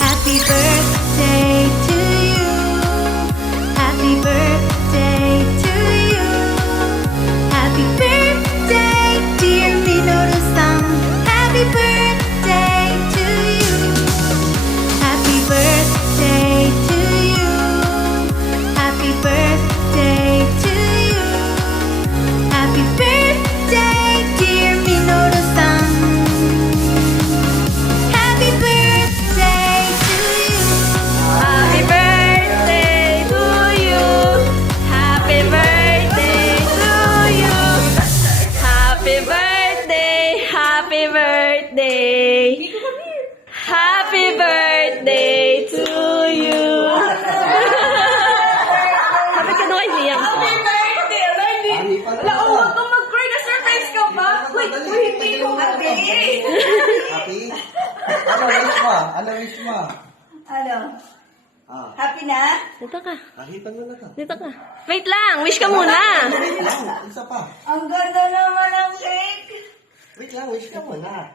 Happy birthday to you. Happy birthday to you. Happy birthday, dear Minoru-san. Happy birthday to you. Happy birthday to you. Happy birthday to you. Happy birthday, dear Minoru-san. Happy birthday to you. Happy birthday to you. Happy birthday to you. Happy birthday. Happy birthday. Happy birthday to you. Sabi ka na kay Liam. Happy birthday! Wala, huwag kang mag-cry na surprise ka ba? Wait, hindi ko kasi. Happy? Ano wish mo? Ano wish mo? Ano? Ah, Happy na? Dito ka. kahitan mo na to. Dito ka. Wait lang. Wish ka muna. Wait lang, isa pa. Ang ganda naman ng cake. Wait lang, wish ka muna.